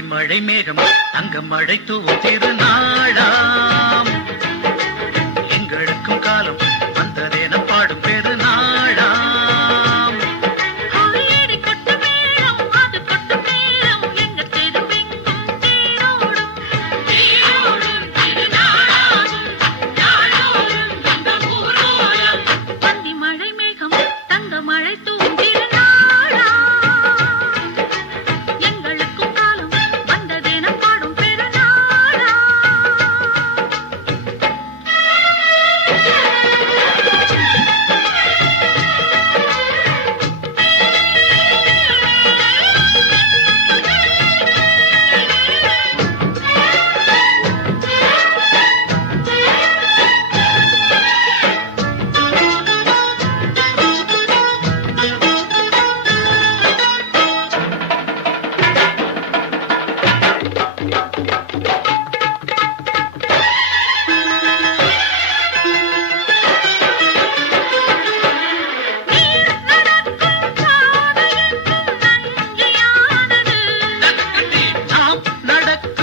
மழை மேகம் தங்க மழை தூவும் திருநாளாம். Let